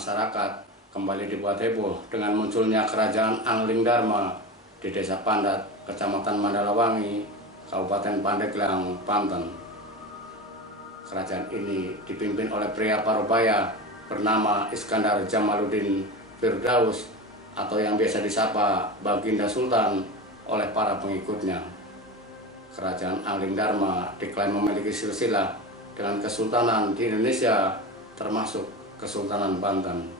Masyarakat kembali dibuat heboh dengan munculnya kerajaan Anglingdarma di Desa Pandat, Kecamatan Mandalawangi, Kabupaten Pandeglang, Banten. Kerajaan ini dipimpin oleh pria parubaya bernama Iskandar Jamaluddin Firdaus atau yang biasa disapa Baginda Sultan oleh para pengikutnya. Kerajaan Anglingdarma diklaim memiliki silsilah dengan kesultanan di Indonesia, termasuk Kesultanan Banten.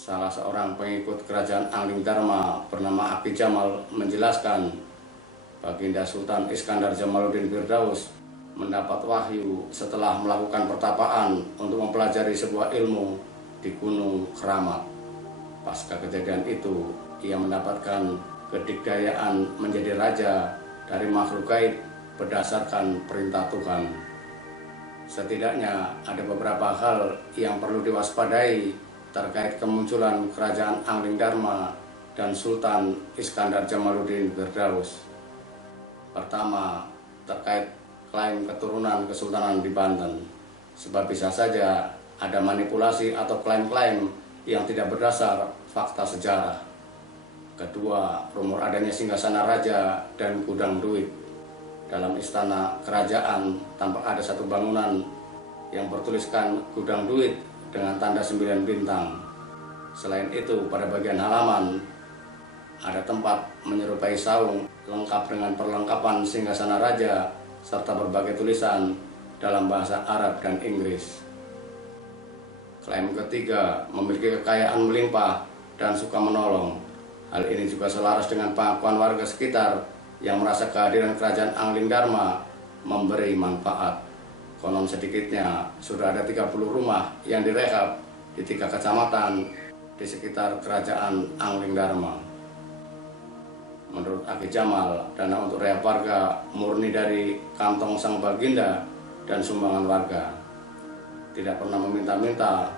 Salah seorang pengikut kerajaan Anglingdarma bernama Aki Jamal menjelaskan, Baginda Sultan Iskandar Jamaluddin Firdaus mendapat wahyu setelah melakukan pertapaan untuk mempelajari sebuah ilmu di Gunung Keramat. Pasca kejadian itu, ia mendapatkan kedikdayaan menjadi raja dari makhluk gaib berdasarkan perintah Tuhan. Setidaknya ada beberapa hal yang perlu diwaspadai terkait kemunculan kerajaan Anglingdarma dan Sultan Iskandar Jamaluddin Firdaus. Pertama, terkait klaim keturunan kesultanan di Banten, sebab bisa saja ada manipulasi atau klaim-klaim yang tidak berdasar fakta sejarah. Kedua, rumor adanya singgasana raja dan gudang duit. Dalam istana kerajaan tampak ada satu bangunan yang bertuliskan gudang duit dengan tanda 9 bintang. Selain itu, pada bagian halaman ada tempat menyerupai saung lengkap dengan perlengkapan singgasana raja serta berbagai tulisan dalam bahasa Arab dan Inggris. Klaim ketiga, memiliki kekayaan melimpah dan suka menolong. Hal ini juga selaras dengan pengakuan warga sekitar yang merasa kehadiran kerajaan Anglingdarma memberi manfaat. Konon sedikitnya sudah ada 30 rumah yang direhab di 3 kecamatan di sekitar kerajaan Anglingdarma. Menurut Aki Jamal, dana untuk rehab warga murni dari kantong sang baginda dan sumbangan warga. Tidak pernah meminta-minta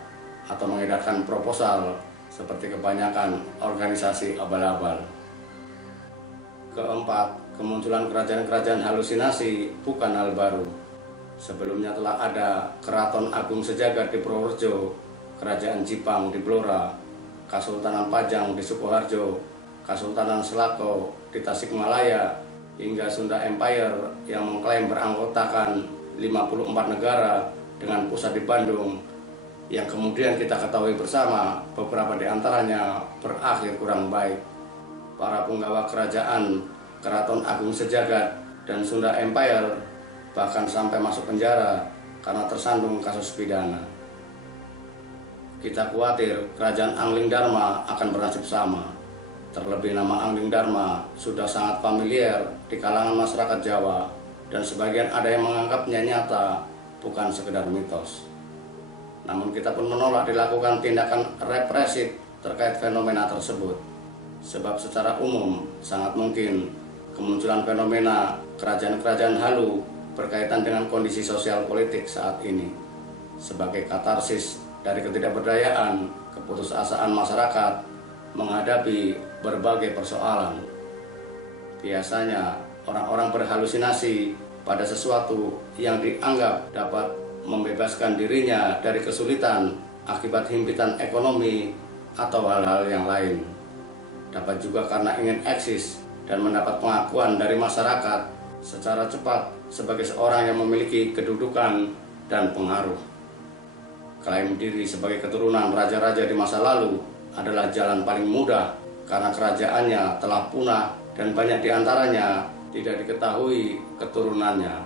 atau mengedarkan proposal seperti kebanyakan organisasi abal-abal. Keempat, kemunculan kerajaan-kerajaan halusinasi bukan hal baru. Sebelumnya telah ada Keraton Agung Sejagat di Purworejo, Kerajaan Jipang di Blora, Kasultanan Pajang di Sukoharjo, Kasultanan Selako di Tasikmalaya, hingga Sunda Empire yang mengklaim beranggotakan 54 negara dengan pusat di Bandung, yang kemudian kita ketahui bersama beberapa di antaranya berakhir kurang baik. Para punggawa kerajaan Keraton Agung Sejagat dan Sunda Empire bahkan sampai masuk penjara karena tersandung kasus pidana. Kita khawatir kerajaan Anglingdarma akan bernasib sama. Terlebih nama Anglingdarma sudah sangat familiar di kalangan masyarakat Jawa dan sebagian ada yang menganggapnya nyata, bukan sekedar mitos. Namun kita pun menolak dilakukan tindakan represif terkait fenomena tersebut. Sebab secara umum sangat mungkin kemunculan fenomena kerajaan-kerajaan halu berkaitan dengan kondisi sosial politik saat ini. Sebagai katarsis dari ketidakberdayaan, keputusasaan masyarakat menghadapi berbagai persoalan. Biasanya orang-orang berhalusinasi pada sesuatu yang dianggap dapat membebaskan dirinya dari kesulitan akibat himpitan ekonomi atau hal-hal yang lain. Dapat juga karena ingin eksis dan mendapat pengakuan dari masyarakat secara cepat sebagai seorang yang memiliki kedudukan dan pengaruh. Klaim diri sebagai keturunan raja-raja di masa lalu adalah jalan paling mudah karena kerajaannya telah punah dan banyak diantaranya tidak diketahui keturunannya.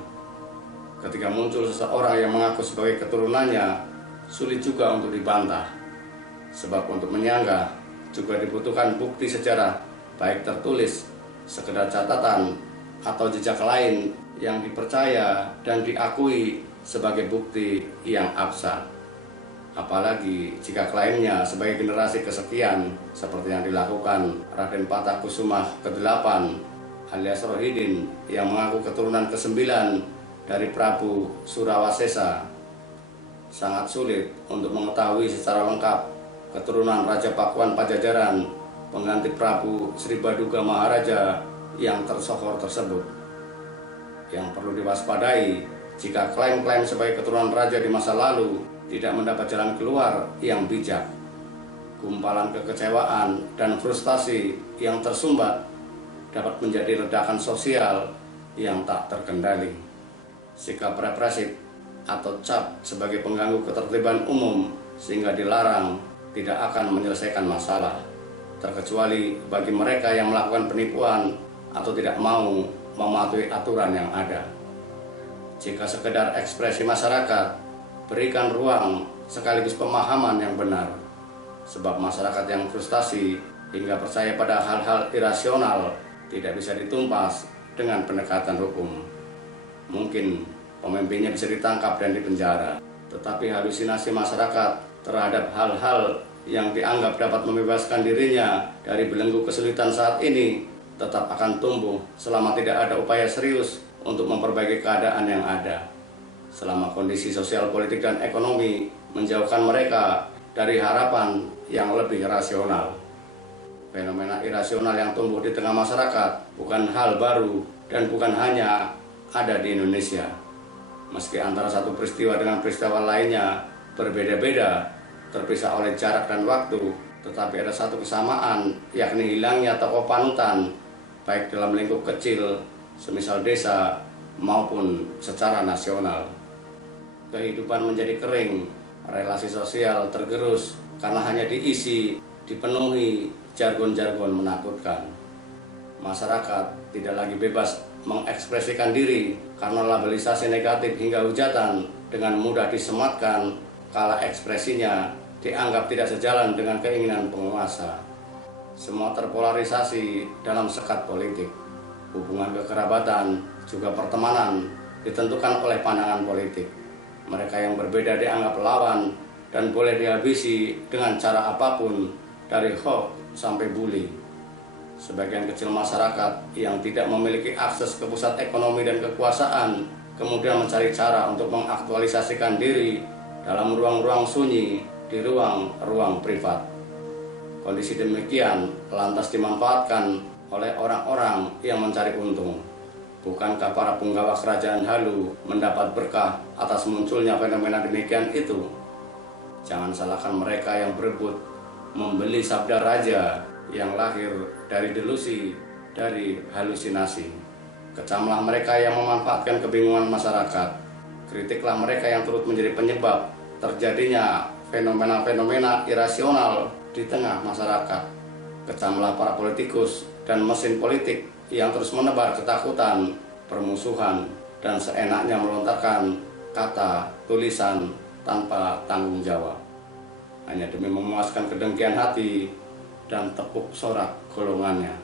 Ketika muncul seseorang yang mengaku sebagai keturunannya, sulit juga untuk dibantah. Sebab untuk menyanggah juga dibutuhkan bukti sejarah, baik tertulis, sekedar catatan, atau jejak lain yang dipercaya dan diakui sebagai bukti yang absah. Apalagi jika klaimnya sebagai generasi kesekian seperti yang dilakukan Raden Patah Kusuma ke-8 alias Rohidin yang mengaku keturunan ke-9 dari Prabu Surawasesa. Sangat sulit untuk mengetahui secara lengkap keturunan Raja Pakuan Pajajaran pengganti Prabu Sri Baduga Maharaja yang tersohor tersebut. Yang perlu diwaspadai jika klaim-klaim sebagai keturunan raja di masa lalu tidak mendapat jalan keluar yang bijak. Gumpalan kekecewaan dan frustasi yang tersumbat dapat menjadi ledakan sosial yang tak terkendali. Sikap represif atau cap sebagai pengganggu ketertiban umum sehingga dilarang tidak akan menyelesaikan masalah, terkecuali bagi mereka yang melakukan penipuan atau tidak mau mematuhi aturan yang ada. Jika sekedar ekspresi masyarakat, berikan ruang sekaligus pemahaman yang benar. Sebab masyarakat yang frustasi hingga percaya pada hal-hal irasional tidak bisa ditumpas dengan pendekatan hukum. Mungkin pemimpinnya bisa ditangkap dan dipenjara, tetapi halusinasi masyarakat terhadap hal-hal yang dianggap dapat membebaskan dirinya dari belenggu kesulitan saat ini tetap akan tumbuh selama tidak ada upaya serius untuk memperbaiki keadaan yang ada. Selama kondisi sosial, politik, dan ekonomi menjauhkan mereka dari harapan yang lebih rasional. Fenomena irasional yang tumbuh di tengah masyarakat bukan hal baru dan bukan hanya ada di Indonesia. Meski antara satu peristiwa dengan peristiwa lainnya berbeda-beda, terpisah oleh jarak dan waktu, tetapi ada satu kesamaan, yakni hilangnya tokoh panutan, baik dalam lingkup kecil, semisal desa, maupun secara nasional. Kehidupan menjadi kering, relasi sosial tergerus karena hanya dipenuhi jargon-jargon menakutkan. Masyarakat tidak lagi bebas mengekspresikan diri karena labelisasi negatif hingga hujatan dengan mudah disematkan kala ekspresinya dianggap tidak sejalan dengan keinginan penguasa. Semua terpolarisasi dalam sekat politik. Hubungan kekerabatan, juga pertemanan ditentukan oleh pandangan politik. Mereka yang berbeda dianggap lawan dan boleh dihabisi dengan cara apapun, dari hoax sampai bully. Sebagian kecil masyarakat yang tidak memiliki akses ke pusat ekonomi dan kekuasaan kemudian mencari cara untuk mengaktualisasikan diri dalam ruang-ruang sunyi di ruang-ruang privat. Kondisi demikian lantas dimanfaatkan oleh orang-orang yang mencari untung. Bukankah para punggawa kerajaan halu mendapat berkah atas munculnya fenomena demikian itu? Jangan salahkan mereka yang berebut membeli sabda raja yang lahir dari delusi, dari halusinasi. Kecamlah mereka yang memanfaatkan kebingungan masyarakat. Kritiklah mereka yang turut menjadi penyebab terjadinya fenomena-fenomena irasional di tengah masyarakat. Kecamlah para politikus dan mesin politik yang terus menebar ketakutan, permusuhan, dan seenaknya melontarkan kata, tulisan tanpa tanggung jawab, hanya demi memuaskan kedengkian hati dan tepuk sorak golongannya.